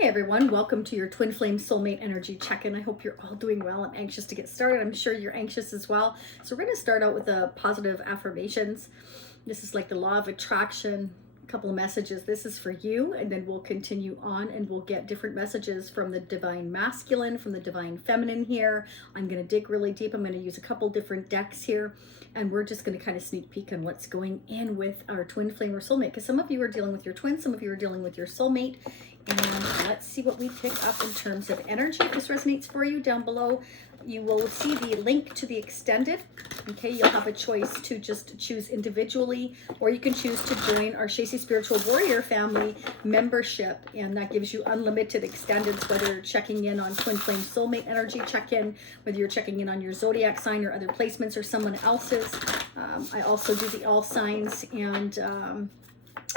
Hey everyone, welcome to your Twin Flame Soulmate Energy check-in. I hope you're all doing well. I'm anxious to get started. I'm sure you're anxious as well. So we're going to start out with the positive affirmations. This is like the law of attraction, a couple of messages. This is for you, and then we'll continue on and we'll get different messages from the divine masculine, from the divine feminine here. I'm going to dig really deep. I'm going to use a couple different decks here, and we're just going to kind of sneak peek on what's going in with our twin flame or soulmate, because some of you are dealing with your twin, some of you are dealing with your soulmate. And let's see what we pick up in terms of energy. If this resonates for you, down below you will see the link to the extended. Okay, you'll have a choice to just choose individually, or you can choose to join our Shacy Spiritual Warrior family membership, and that gives you unlimited extendeds, whether you're checking in on Twin Flame Soulmate Energy check-in, whether you're checking in on your zodiac sign or other placements or someone else's. I also do the all signs, and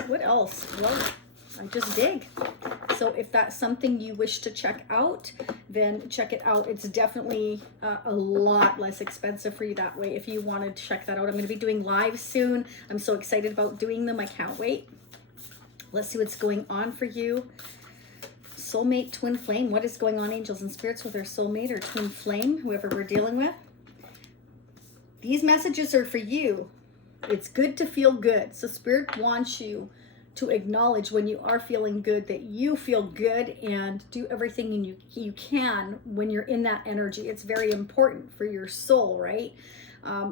what else? Well, I just dig. So if that's something you wish to check out, then check it out. It's definitely a lot less expensive for you that way if you want to check that out. I'm going to be doing live soon. I'm so excited about doing them. I can't wait. Let's see what's going on for you. Soulmate, twin flame. What is going on, angels and spirits, with our soulmate or twin flame, whoever we're dealing with? These messages are for you. It's good to feel good. So Spirit wants you to acknowledge when you are feeling good, that you feel good, and do everything you can when you're in that energy. It's very important for your soul, right?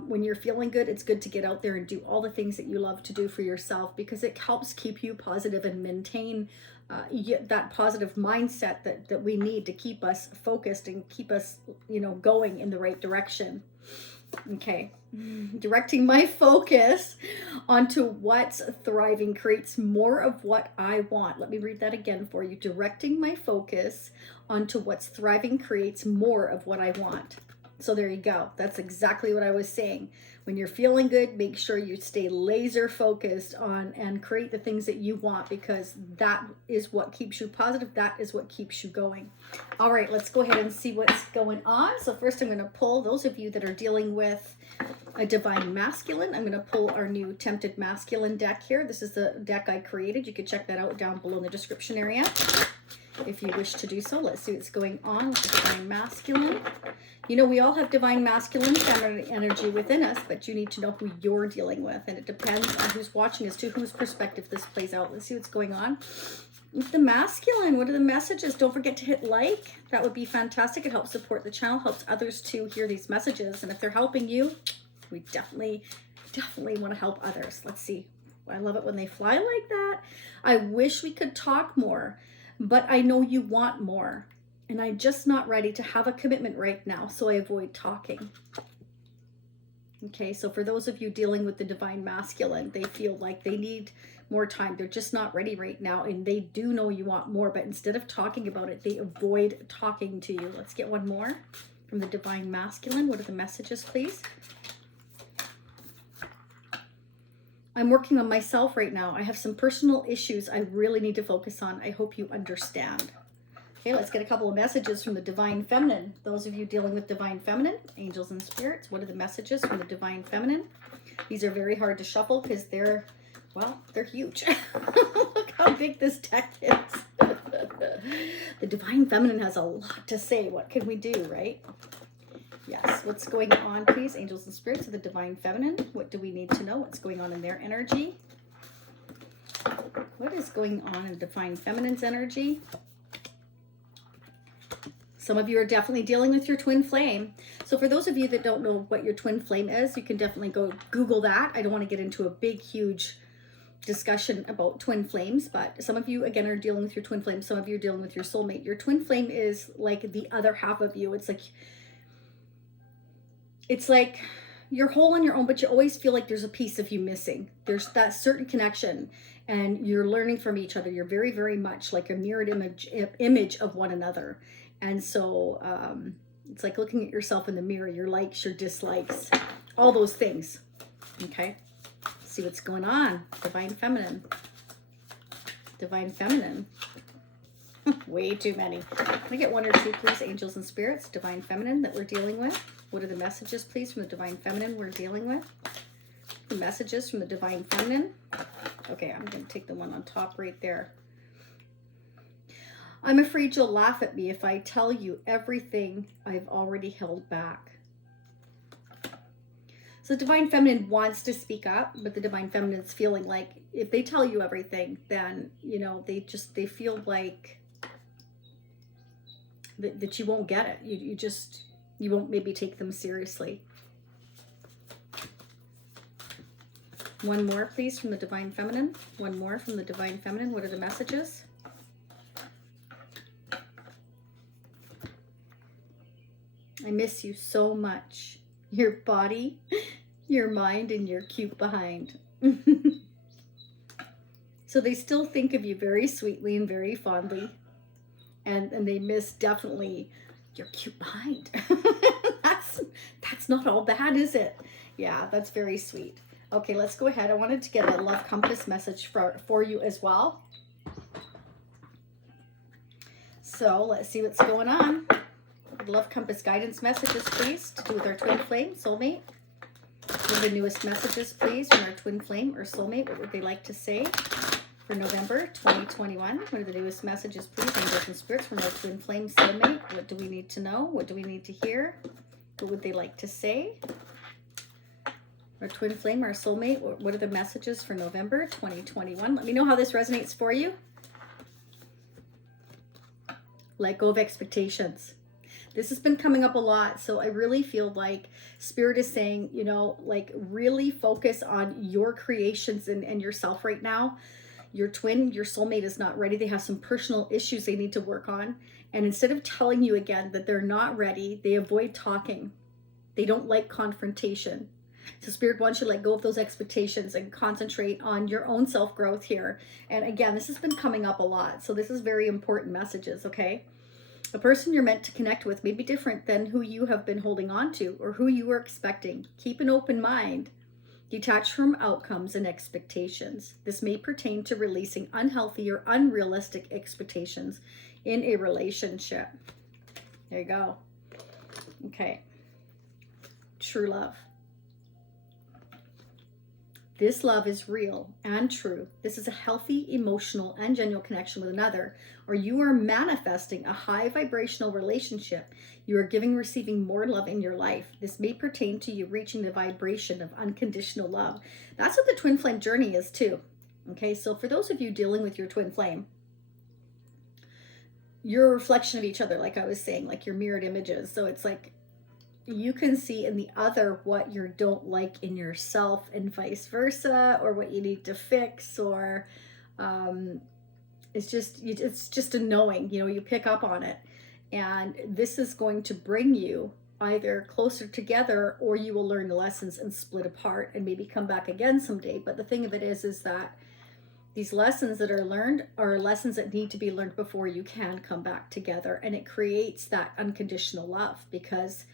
When you're feeling good, it's good to get out there and do all the things that you love to do for yourself, because it helps keep you positive and maintain that positive mindset that we need to keep us focused and keep us, going in the right direction. Okay, directing my focus onto what's thriving creates more of what I want. Let me read that again for you. Directing my focus onto what's thriving creates more of what I want. So there you go. That's exactly what I was saying. When you're feeling good, make sure you stay laser focused on and create the things that you want, because that is what keeps you positive. That is what keeps you going. All right, let's go ahead and see what's going on. So first I'm going to pull those of you that are dealing with a divine masculine. I'm going to pull our new Tempted Masculine deck here. This is the deck I created. You can check that out down below in the description area if you wish to do so. Let's see what's going on with the divine masculine. We all have divine masculine feminine energy within us, but you need to know who you're dealing with, and it depends on who's watching as to whose perspective this plays out. Let's see what's going on with the masculine. What are the messages? Don't forget to hit like. That would be fantastic. It helps support the channel, helps others to hear these messages, and if they're helping you, we definitely want to help others. Let's see. I love it when they fly like that. I wish we could talk more, but I know you want more, and I'm just not ready to have a commitment right now, so I avoid talking. Okay, so for those of you dealing with the divine masculine, they feel like they need more time. They're just not ready right now, and they do know you want more, but instead of talking about it, they avoid talking to you. Let's get one more from the divine masculine. What are the messages, please? I'm working on myself right now. I have some personal issues I really need to focus on. I hope you understand. Okay, let's get a couple of messages from the divine feminine. Those of you dealing with divine feminine, angels and spirits, what are the messages from the divine feminine? These are very hard to shuffle because they're huge. Look how big this deck is. The divine feminine has a lot to say. What can we do, right? Yes, what's going on, please, angels and spirits of the divine feminine? What do we need to know? What's going on in their energy? What is going on in divine feminine's energy? Some of you are definitely dealing with your twin flame. So for those of you that don't know what your twin flame is, you can definitely go Google that. I don't want to get into a big, huge discussion about twin flames, but some of you, again, are dealing with your twin flame. Some of you are dealing with your soulmate. Your twin flame is like the other half of you. It's like you're whole on your own, but you always feel like there's a piece of you missing. There's that certain connection, and you're learning from each other. You're very, very much like a mirrored image of one another. And so it's like looking at yourself in the mirror, your likes, your dislikes, all those things. Okay, let's see what's going on. Divine feminine. Divine feminine. Way too many. Can I get one or two, please, angels and spirits? Divine feminine that we're dealing with. What are the messages, please, from the divine feminine we're dealing with? The messages from the divine feminine. Okay, I'm going to take the one on top right there. I'm afraid you'll laugh at me if I tell you everything I've already held back. So the Divine Feminine wants to speak up, but the Divine Feminine's feeling like if they tell you everything, then, you know, they feel like that you won't get it. You won't maybe take them seriously. One more, please, from the Divine Feminine. One more from the Divine Feminine. What are the messages? I miss you so much. Your body, your mind, and your cute behind. So they still think of you very sweetly and very fondly. And they miss definitely your cute behind. That's not all bad, is it? Yeah, that's very sweet. Okay, let's go ahead. I wanted to get a love compass message for you as well. So let's see what's going on. Love compass guidance messages, please, to do with our twin flame, soulmate. What are the newest messages, please, from our twin flame or soulmate? What would they like to say for November 2021? What are the newest messages, please, angels and spirits, from our twin flame, soulmate? What do we need to know? What do we need to hear? What would they like to say? Our twin flame, our soulmate, what are the messages for November 2021? Let me know how this resonates for you. Let go of expectations. This has been coming up a lot, so I really feel like Spirit is saying, you know, like really focus on your creations and yourself right now. Your twin, your soulmate is not ready. They have some personal issues they need to work on. And instead of telling you again that they're not ready, they avoid talking. They don't like confrontation. So Spirit wants you to let go of those expectations and concentrate on your own self-growth here. And again, this has been coming up a lot. So this is very important messages, okay? The person you're meant to connect with may be different than who you have been holding on to or who you were expecting. Keep an open mind. Detach from outcomes and expectations. This may pertain to releasing unhealthy or unrealistic expectations in a relationship. There you go. Okay. True love. This love is real and true. This is a healthy, emotional, and genuine connection with another, or you are manifesting a high vibrational relationship. You are giving, receiving more love in your life. This may pertain to you reaching the vibration of unconditional love. That's what the twin flame journey is too. Okay, so for those of you dealing with your twin flame, you're a reflection of each other, like I was saying, like your mirrored images. So it's like, you can see in the other what you don't like in yourself and vice versa, or what you need to fix, or it's just a knowing, you know, you pick up on it. And this is going to bring you either closer together, or you will learn the lessons and split apart and maybe come back again someday. But the thing of it is that these lessons that are learned are lessons that need to be learned before you can come back together. And it creates that unconditional love, because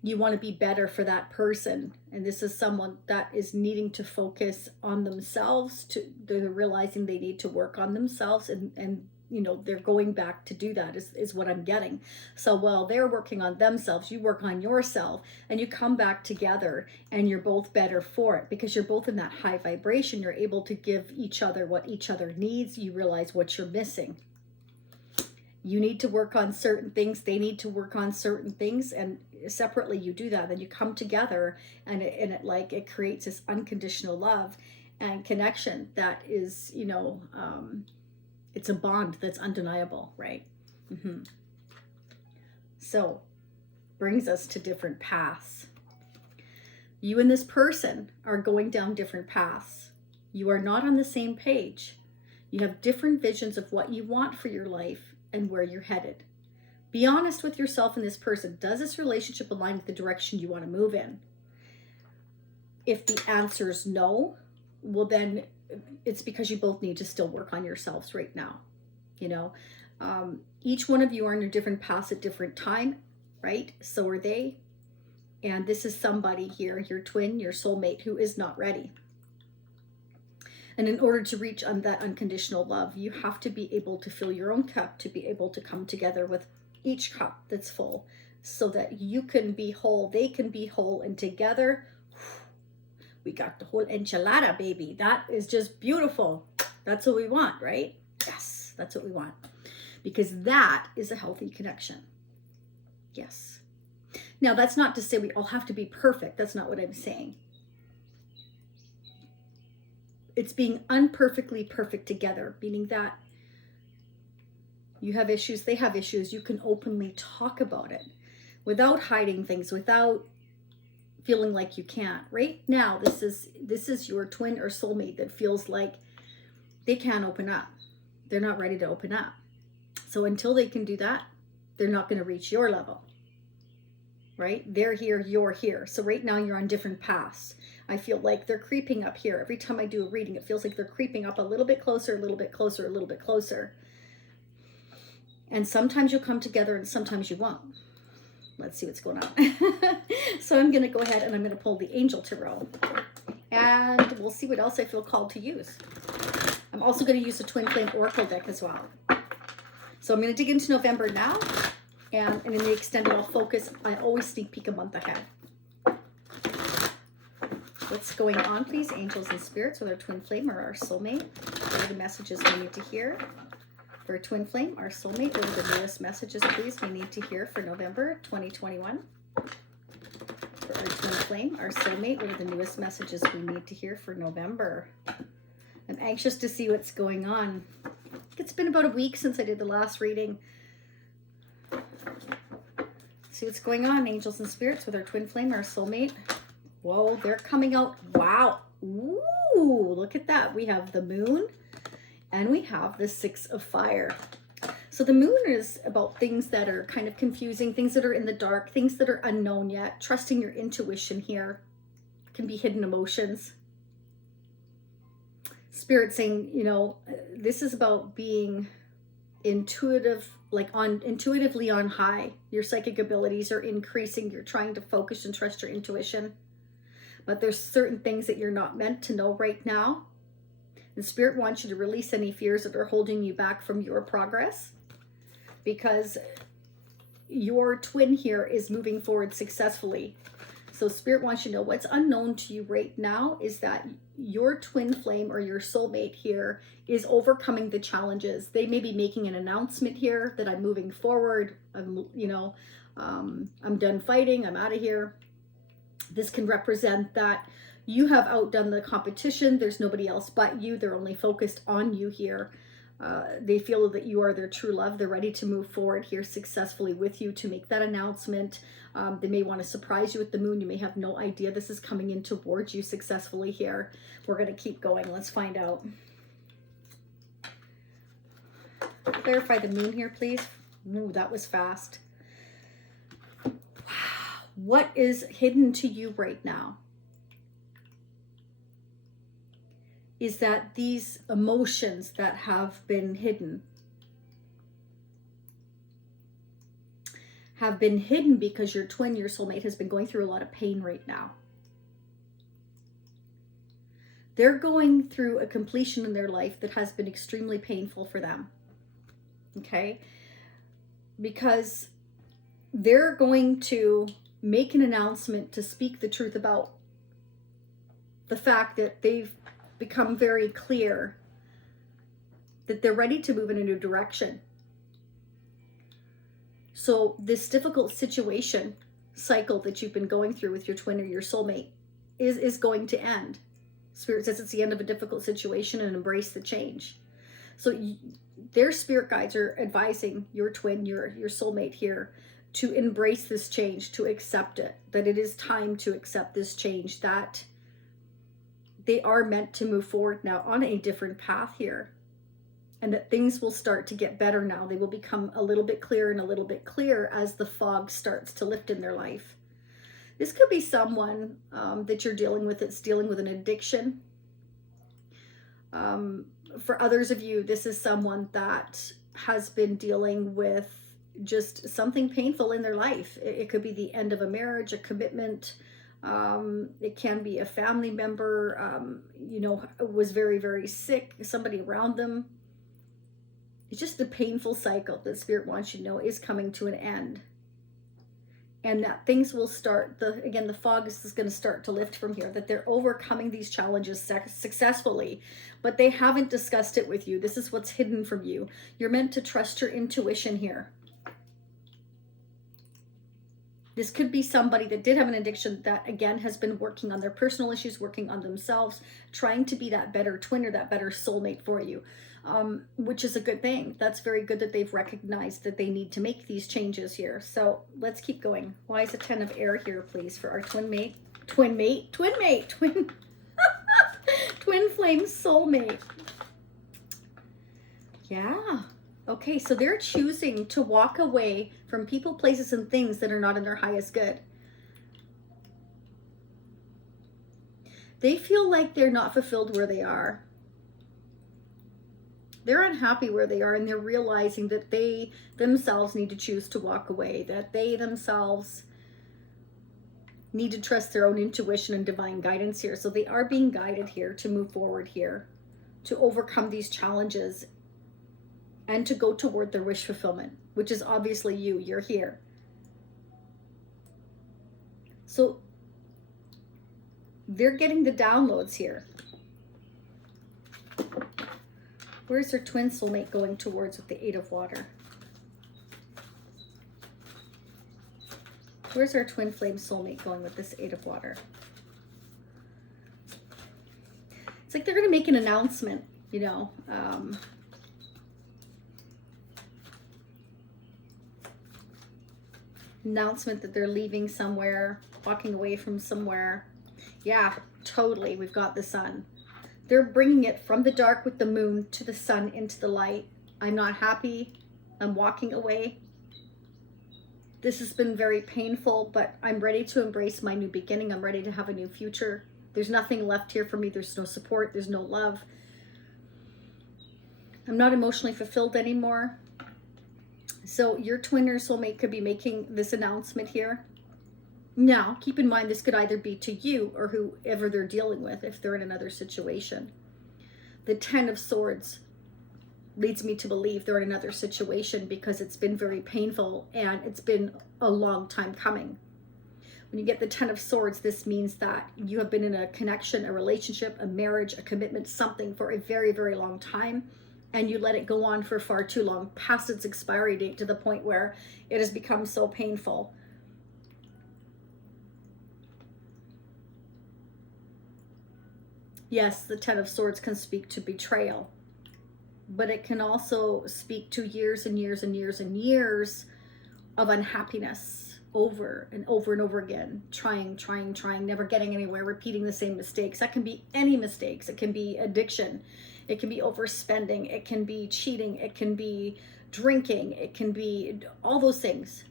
you want to be better for that person. And this is someone that is needing to focus on themselves. They're realizing they need to work on themselves, and you know, they're going back to do that is what I'm getting. So while they're working on themselves, you work on yourself, and you come back together, and you're both better for it, because you're both in that high vibration. You're able to give each other what each other needs. You realize what you're missing. You need to work on certain things. They need to work on certain things, and separately you do that. Then you come together, and it creates this unconditional love and connection that is, you know, it's a bond that's undeniable, right? So brings us to different paths. You and this person are going down different paths. You are not on the same page. You have different visions of what you want for your life and where you're headed. Be honest with yourself and this person. Does this relationship align with the direction you want to move in? If the answer is no, well then it's because you both need to still work on yourselves right now. You know, each one of you are on your different paths at different time, right? So are they. And this is somebody here, your twin, your soulmate, who is not ready. And in order to reach that unconditional love, you have to be able to fill your own cup, to be able to come together with each cup that's full, so that you can be whole, they can be whole, and together, we got the whole enchilada, baby. That is just beautiful. That's what we want, right? Yes, that's what we want. because that is a healthy connection. Yes. Now, that's not to say we all have to be perfect. That's not what I'm saying. It's being unperfectly perfect together, meaning that you have issues, they have issues. You can openly talk about it without hiding things, without feeling like you can't. Right now, this is your twin or soulmate that feels like they can't open up. They're not ready to open up. So until they can do that, they're not going to reach your level. Right? They're here, you're here. So right now you're on different paths. I feel like they're creeping up here. Every time I do a reading, it feels like they're creeping up a little bit closer, a little bit closer, a little bit closer. And sometimes you'll come together and sometimes you won't. Let's see what's going on. So I'm going to go ahead and I'm going to pull the Angel Tarot. And we'll see what else I feel called to use. I'm also going to use the Twin Flame Oracle deck as well. So I'm going to dig into November now. And in the extended, I'll focus. I always sneak peek a month ahead. What's going on, please, angels and spirits, with our twin flame or our soulmate? What are the messages we need to hear for a twin flame, our soulmate? What are the newest messages, please, we need to hear for November 2021? For our twin flame, our soulmate, what are the newest messages we need to hear for November? I'm anxious to see what's going on. It's been about a week since I did the last reading. See what's going on, angels and spirits, with our twin flame, our soulmate. Whoa, they're coming out. Wow. Ooh, look at that. We have the moon and we have the Six of Fire. So the moon is about things that are kind of confusing, things that are in the dark, things that are unknown yet. Trusting your intuition here. Can be hidden emotions. Spirit saying, you know, this is about being intuitive, like intuitively on high. Your psychic abilities are increasing. You're trying to focus and trust your intuition. But there's certain things that you're not meant to know right now. And Spirit wants you to release any fears that are holding you back from your progress. Because your twin here is moving forward successfully. So Spirit wants you to know what's unknown to you right now is that your twin flame or your soulmate here is overcoming the challenges. They may be making an announcement here that I'm moving forward. I'm done fighting. I'm out of here. This can represent that you have outdone the competition. There's nobody else but you. They're only focused on you here. They feel that you are their true love. They're ready to move forward here successfully with you to make that announcement. They may want to surprise you with the moon. You may have no idea this is coming in towards you successfully here. We're going to keep going. Let's find out. Clarify the moon here, please. Ooh, that was fast. What is hidden to you right now is that these emotions that have been hidden because your twin, your soulmate, has been going through a lot of pain right now. They're going through a completion in their life that has been extremely painful for them. Okay? Because they're going to make an announcement to speak the truth about the fact that they've become very clear that they're ready to move in a new direction. So this difficult situation cycle that you've been going through with your twin or your soulmate is going to end. Spirit says it's the end of a difficult situation and embrace the change. So their spirit guides are advising your twin, your soulmate here, to embrace this change, to accept it, that it is time to accept this change, that they are meant to move forward now on a different path here, and that things will start to get better now. They will become a little bit clearer and a little bit clearer as the fog starts to lift in their life. This could be someone that you're dealing with that's dealing with an addiction. For others of you, this is someone that has been dealing with just something painful in their life. It could be the end of a marriage, a commitment. It can be a family member, was very, very sick, somebody around them. It's just a painful cycle that Spirit wants you to know is coming to an end. and that things will start, again, the fog is going to start to lift from here, that they're overcoming these challenges successfully, but they haven't discussed it with you. This is what's hidden from you. You're meant to trust your intuition here. This could be somebody that did have an addiction that, again, has been working on their personal issues, working on themselves, trying to be that better twin or that better soulmate for you, which is a good thing. That's very good that they've recognized that they need to make these changes here. So let's keep going. Why is a 10 of air here, please, for our twin twin flame soulmate? Yeah. Okay, so they're choosing to walk away from people, places, and things that are not in their highest good. They feel like they're not fulfilled where they are. They're unhappy where they are, and they're realizing that they themselves need to choose to walk away, that they themselves need to trust their own intuition and divine guidance here. So they are being guided here to move forward here, to overcome these challenges, and to go toward their wish fulfillment, which is obviously you. You're here. So they're getting the downloads here. Where's their twin soulmate going towards with the 8 of water? Where's our twin flame soulmate going with this 8 of water? It's like they're going to make an announcement, you know, announcement that they're leaving somewhere, walking away from somewhere. Yeah, totally. We've got the sun. They're bringing it from the dark with the moon to the sun into the light. I'm not happy. I'm walking away. This has been very painful, but I'm ready to embrace my new beginning. I'm ready to have a new future. There's nothing left here for me. There's no support. There's no love. I'm not emotionally fulfilled anymore. So your twin or soulmate could be making this announcement here. Now, keep in mind, this could either be to you or whoever they're dealing with if they're in another situation. The 10 of Swords leads me to believe they're in another situation because it's been very painful and it's been a long time coming. When you get the 10 of Swords, this means that you have been in a connection, a relationship, a marriage, a commitment, something for a very, very long time. And you let it go on for far too long, past its expiry date, to the point where it has become so painful. Yes, the 10 of Swords can speak to betrayal, but it can also speak to years and years and years and years of unhappiness over and over and over again, trying, never getting anywhere, repeating the same mistakes. That can be any mistakes. It can be addiction. It can be overspending. It can be cheating. It can be drinking. It can be all those things.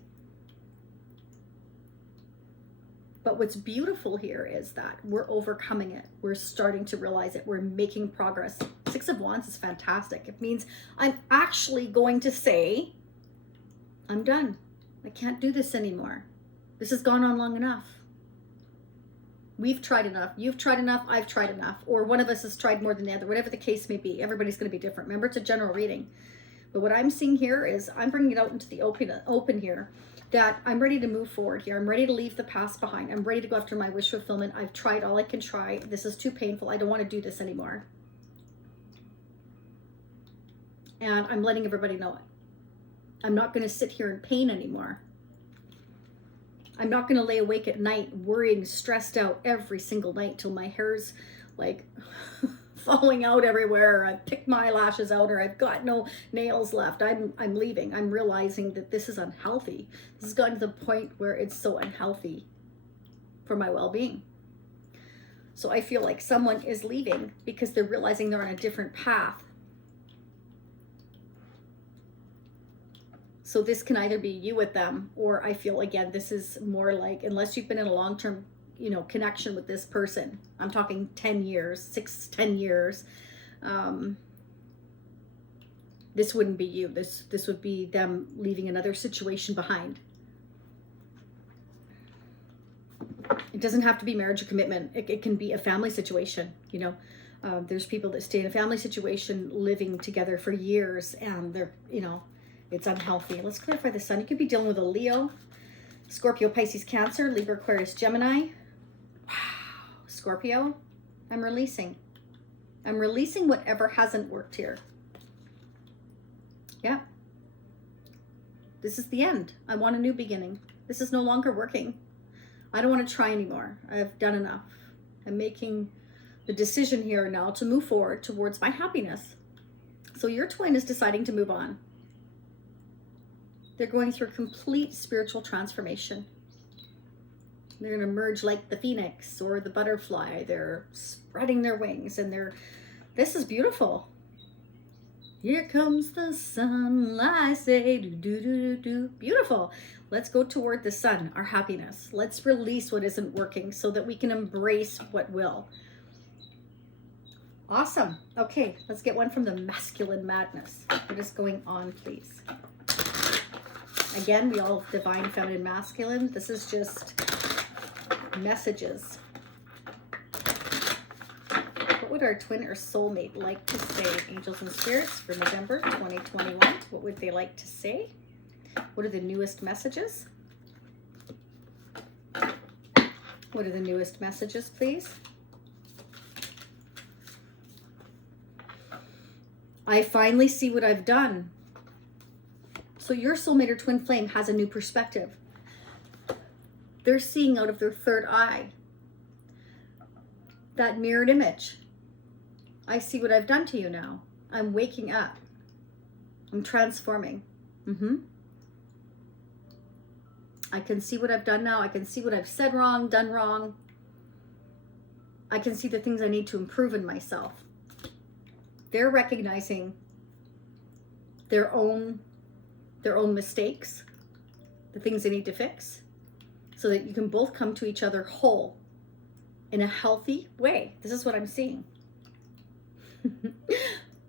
But what's beautiful here is that we're overcoming it. We're starting to realize it. We're making progress. 6 of Wands is fantastic. It means I'm actually going to say, I'm done. I can't do this anymore. This has gone on long enough. We've tried enough. You've tried enough. I've tried enough. Or one of us has tried more than the other. Whatever the case may be. Everybody's going to be different. Remember, it's a general reading. But what I'm seeing here is I'm bringing it out into the open here. That I'm ready to move forward here. I'm ready to leave the past behind. I'm ready to go after my wish fulfillment. I've tried all I can try. This is too painful. I don't want to do this anymore. And I'm letting everybody know it. I'm not going to sit here in pain anymore. I'm not going to lay awake at night worrying, stressed out every single night till my hair's like falling out everywhere, or I've picked my eyelashes out, or I've got no nails left. I'm leaving. I'm realizing that this is unhealthy. This has gotten to the point where it's so unhealthy for my well-being. So I feel like someone is leaving because they're realizing they're on a different path. So this can either be you with them, or I feel, again, this is more like, unless you've been in a long-term, you know, connection with this person. I'm talking 10 years, 10 years. This wouldn't be you. This would be them leaving another situation behind. It doesn't have to be marriage or commitment. It can be a family situation, you know. There's people that stay in a family situation living together for years, and they're, you know, it's unhealthy. Let's clarify the sun. You could be dealing with a Leo. Scorpio, Pisces, Cancer, Libra, Aquarius, Gemini. Wow. Scorpio, I'm releasing. I'm releasing whatever hasn't worked here. Yeah. This is the end. I want a new beginning. This is no longer working. I don't want to try anymore. I've done enough. I'm making the decision here now to move forward towards my happiness. So your twin is deciding to move on. They're going through complete spiritual transformation. They're going to emerge like the phoenix or the butterfly. They're spreading their wings and this is beautiful. Here comes the sun, I say, do, do, do, do, do. Beautiful. Let's go toward the sun, our happiness. Let's release what isn't working so that we can embrace what will. Awesome. Okay, let's get one from the masculine madness. What is going on, please? Again, we all have divine, feminine, masculine. This is just messages. What would our twin or soulmate like to say? Angels and spirits for November 2021. What would they like to say? What are the newest messages? What are the newest messages, please? I finally see what I've done. So your soulmate or twin flame has a new perspective. They're seeing out of their third eye. That mirrored image. I see what I've done to you now. I'm waking up. I'm transforming. I can see what I've done now. I can see what I've said wrong, done wrong. I can see the things I need to improve in myself. They're recognizing their own mistakes, the things they need to fix, so that you can both come to each other whole in a healthy way. This is what I'm seeing.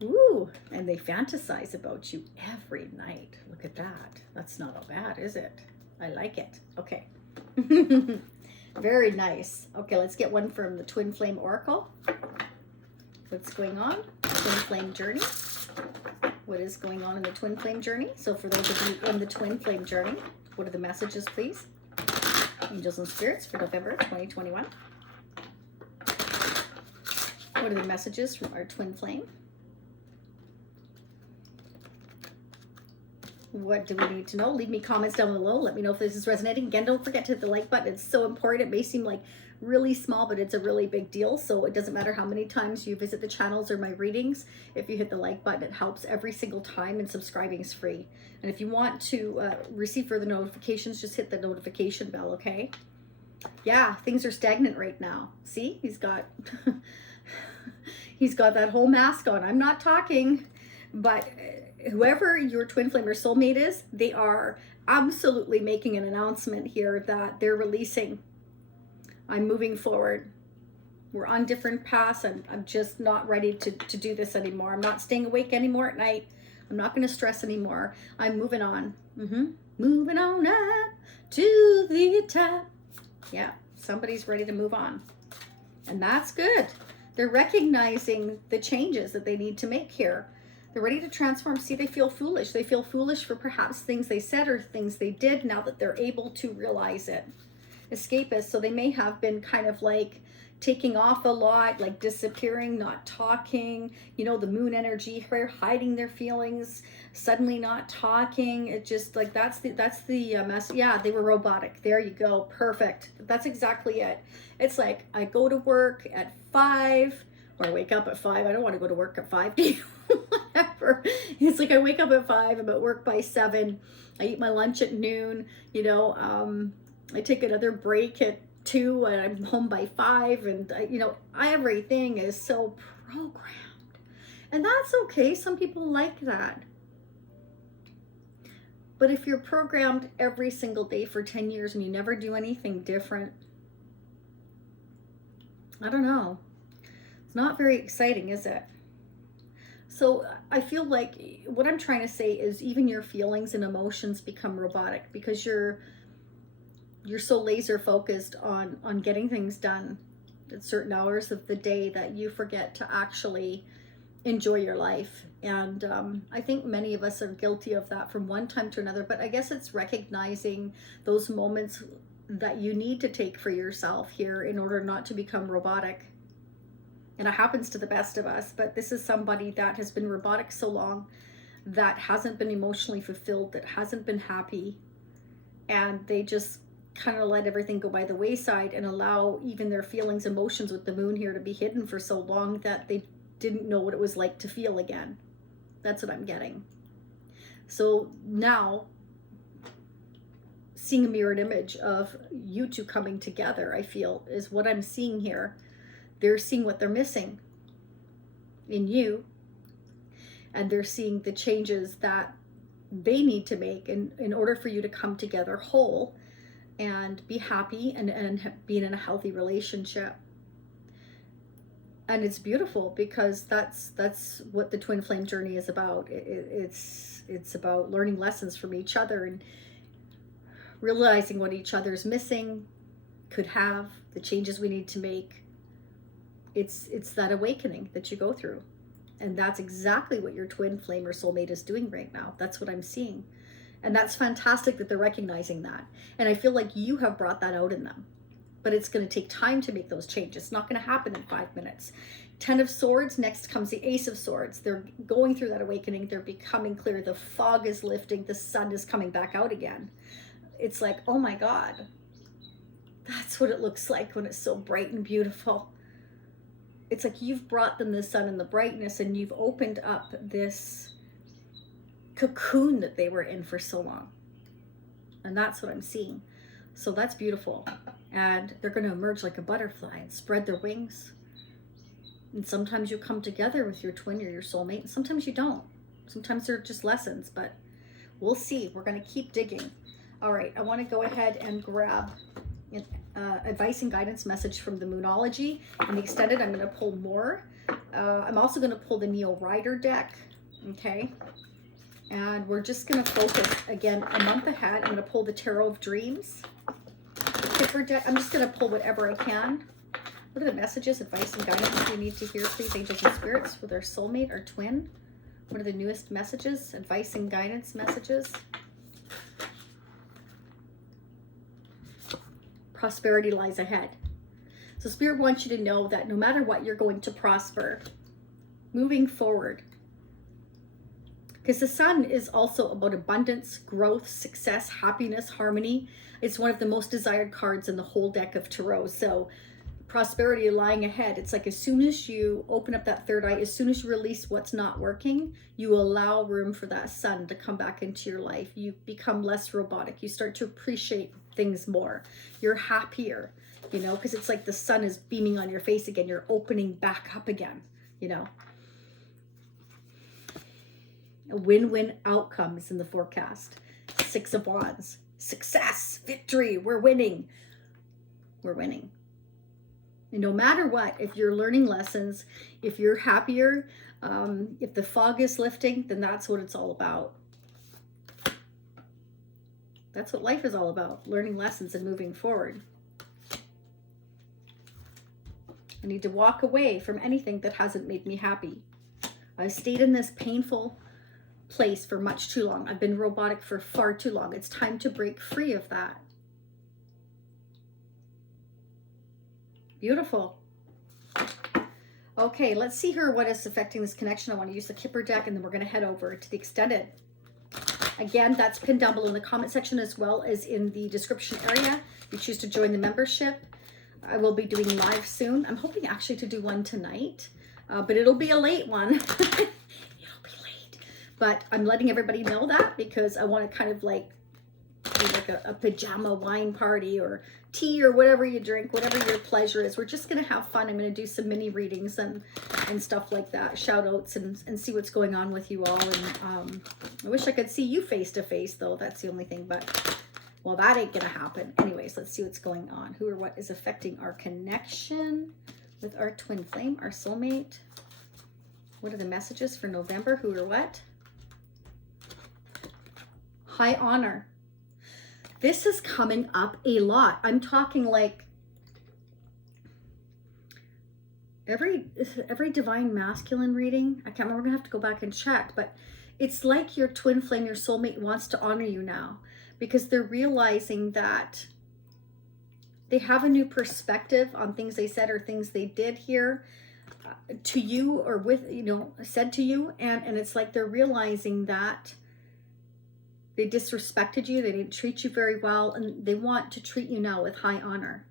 Ooh, and they fantasize about you every night. Look at that. That's not all bad, is it? I like it. Okay. Very nice. Okay, let's get one from the Twin Flame Oracle. What's going on? Twin Flame Journey. What is going on in the Twin Flame Journey? So for those of you in the Twin Flame Journey, what are the messages, please? Angels and spirits for November 2021. What are the messages from our Twin Flame? What do we need to know? Leave me comments down below. Let me know if this is resonating. Again, don't forget to hit the like button. It's so important. It may seem like really small, but it's a really big deal. So it doesn't matter how many times you visit the channels or my readings. If you hit the like button, it helps every single time, and subscribing is free. And if you want to receive further notifications, just hit the notification bell, okay? Yeah, things are stagnant right now. See, he's got he's got that whole mask on. I'm not talking, but whoever your twin flame or soulmate is, they are absolutely making an announcement here that they're releasing. I'm moving forward. We're on different paths, and I'm just not ready to do this anymore. I'm not staying awake anymore at night. I'm not going to stress anymore. I'm moving on. Moving on up to the top. Yeah, somebody's ready to move on. And that's good. They're recognizing the changes that they need to make here. They're ready to transform. See, they feel foolish. They feel foolish for perhaps things they said or things they did, now that they're able to realize it. Escapists, so they may have been kind of like taking off a lot, like disappearing, not talking, you know, the moon energy, hiding their feelings, suddenly not talking. It just like that's the mess. Yeah, they were robotic. There you go. Perfect. That's exactly it. It's like I go to work at 5, or I wake up at 5. I don't want to go to work at 5. Do you? Whatever. It's like I wake up at 5. I'm at work by 7. I eat my lunch at noon. You know, I take another break at 2, and I'm home by 5. And you know, everything is so programmed, and that's okay. Some people like that. But if you're programmed every single day for 10 years and you never do anything different, I don't know. It's not very exciting, is it? So I feel like what I'm trying to say is even your feelings and emotions become robotic, because you're so laser focused on getting things done at certain hours of the day that you forget to actually enjoy your life And I think many of us are guilty of that from one time to another, but I guess it's recognizing those moments that you need to take for yourself here in order not to become robotic. And it happens to the best of us, but this is somebody that has been robotic so long, that hasn't been emotionally fulfilled, that hasn't been happy, and they just kind of let everything go by the wayside and allow even their feelings, emotions with the moon here to be hidden for so long that they didn't know what it was like to feel again. That's what I'm getting. So now, seeing a mirrored image of you two coming together, I feel, is what I'm seeing here. They're seeing what they're missing in you, and they're seeing the changes that they need to make in order for you to come together whole and be happy and being in a healthy relationship. And it's beautiful, because that's what the twin flame journey is about. It's about learning lessons from each other and realizing what each other's missing, could have, the changes we need to make. It's that awakening that you go through. And that's exactly what your twin flame or soulmate is doing right now. That's what I'm seeing. And that's fantastic that they're recognizing that. And I feel like you have brought that out in them. But it's going to take time to make those changes. It's not going to happen in 5 minutes. 10 of Swords, next comes the Ace of Swords. They're going through that awakening. They're becoming clear. The fog is lifting. The sun is coming back out again. It's like, oh my God. That's what it looks like when it's so bright and beautiful. It's like you've brought them the sun and the brightness, and you've opened up this cocoon that they were in for so long. And that's what I'm seeing. So that's beautiful. And they're going to emerge like a butterfly and spread their wings. And sometimes you come together with your twin or your soulmate, and sometimes you don't. Sometimes they're just lessons, but we'll see. We're going to keep digging. All right, I want to go ahead and grab an advice and guidance message from the Moonology. In the extended, I'm going to pull more. I'm also going to pull the Neo Rider deck. Okay. And we're just going to focus, again, a month ahead. I'm going to pull the Tarot of Dreams. Kipper deck. I'm just going to pull whatever I can. What are the messages, advice, and guidance we need to hear, please, angels and spirits, for their soulmate or twin? What are the newest messages, advice, and guidance messages? Prosperity lies ahead. So Spirit wants you to know that no matter what, you're going to prosper moving forward. Because the sun is also about abundance, growth, success, happiness, harmony. It's one of the most desired cards in the whole deck of Tarot. So prosperity lying ahead. It's like as soon as you open up that third eye, as soon as you release what's not working, you allow room for that sun to come back into your life. You become less robotic. You start to appreciate things more. You're happier, you know, because it's like the sun is beaming on your face again. You're opening back up again, you know. A win-win outcome is in the forecast. 6 of Wands. Success, victory, we're winning. We're winning. And no matter what, if you're learning lessons, if you're happier, if the fog is lifting, then that's what it's all about. That's what life is all about, learning lessons and moving forward. I need to walk away from anything that hasn't made me happy. I've stayed in this painful place for much too long. I've been robotic for far too long. It's time to break free of that. Beautiful. Okay, let's see here what is affecting this connection. I want to use the Kipper deck, and then we're going to head over to the extended. Again, that's pinned down below in the comment section as well as in the description area. If you choose to join the membership, I will be doing live soon. I'm hoping actually to do one tonight, but it'll be a late one. It'll be late. But I'm letting everybody know that because I want to kind of like do like a pajama wine party or tea or whatever you drink, whatever your pleasure is. We're just going to have fun. I'm going to do some mini readings and stuff like that, shout outs and see what's going on with you all. And I wish I could see you face to face though. That's the only thing, but well, that ain't going to happen. Anyways, let's see what's going on. Who or what is affecting our connection with our twin flame, our soulmate? What are the messages for November? Who or what? High honor. This is coming up a lot. I'm talking like every divine masculine reading, I can't remember, I'm gonna have to go back and check, but it's like your twin flame, your soulmate, wants to honor you now, because they're realizing that they have a new perspective on things they said or things they did here to you, or with, you know, said to you, and it's like they're realizing that they disrespected you, they didn't treat you very well, and they want to treat you now with high honor.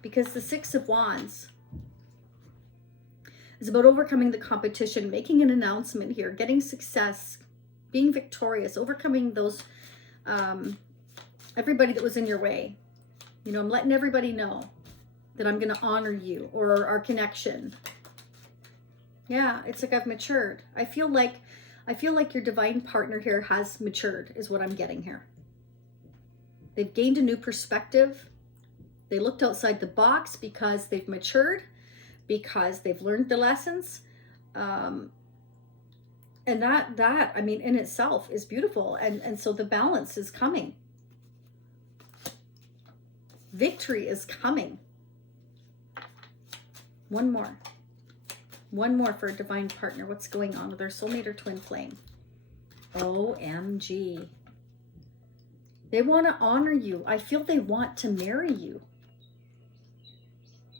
Because the Six of Wands is about overcoming the competition, making an announcement here, getting success, being victorious, overcoming those, everybody that was in your way. You know, I'm letting everybody know that I'm going to honor you, or our connection. Yeah, it's like I've matured. I feel like your divine partner here has matured, is what I'm getting here. They've gained a new perspective. They looked outside the box because they've matured, because they've learned the lessons. And that, I mean, in itself is beautiful. And so the balance is coming. Victory is coming. One more for a divine partner. What's going on with their soulmate or twin flame? OMG. They want to honor you. I feel they want to marry you.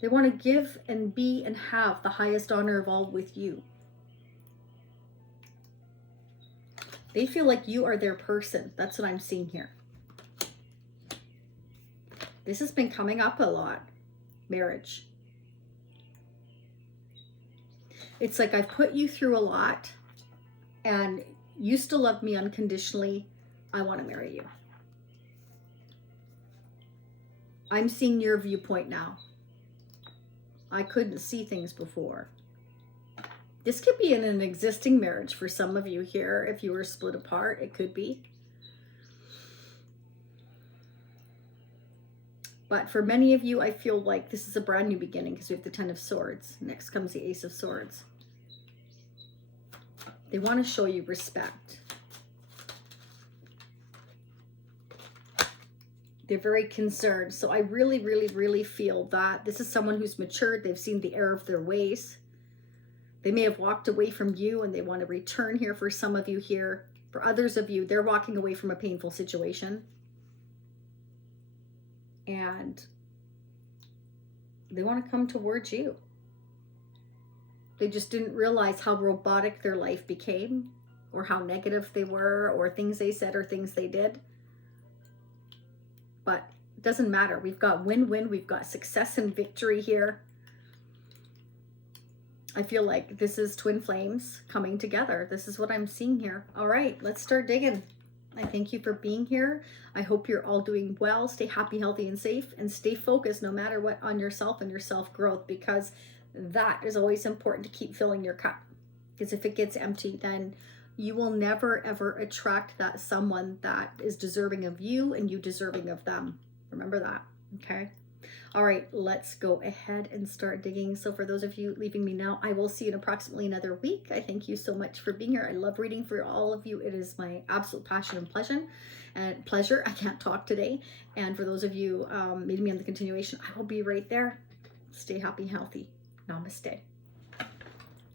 They want to give and be and have the highest honor of all with you. They feel like you are their person. That's what I'm seeing here. This has been coming up a lot. Marriage. It's like I've put you through a lot and you still love me unconditionally. I want to marry you. I'm seeing your viewpoint now. I couldn't see things before. This could be in an existing marriage for some of you here. If you were split apart, it could be. But for many of you, I feel like this is a brand new beginning, because we have the Ten of Swords. Next comes the Ace of Swords. They want to show you respect. They're very concerned. So I really, really, really feel that this is someone who's matured. They've seen the error of their ways. They may have walked away from you and they want to return here for some of you here. For others of you, they're walking away from a painful situation. And they want to come towards you. They just didn't realize how robotic their life became, or how negative they were, or things they said, or things they did. But it doesn't matter. We've got win-win. We've got success and victory here. I feel like this is twin flames coming together. This is what I'm seeing here. All right, let's start digging. I thank you for being here. I hope you're all doing well. Stay happy, healthy, and safe, and stay focused no matter what on yourself and your self-growth, because that is always important to keep filling your cup. Because if it gets empty, then you will never, ever attract that someone that is deserving of you and you deserving of them. Remember that, okay? All right, let's go ahead and start digging. So for those of you leaving me now, I will see you in approximately another week. I thank you so much for being here. I love reading for all of you. It is my absolute passion and pleasure. I can't talk today. And for those of you meeting me on the continuation, I will be right there. Stay happy, healthy. Namaste.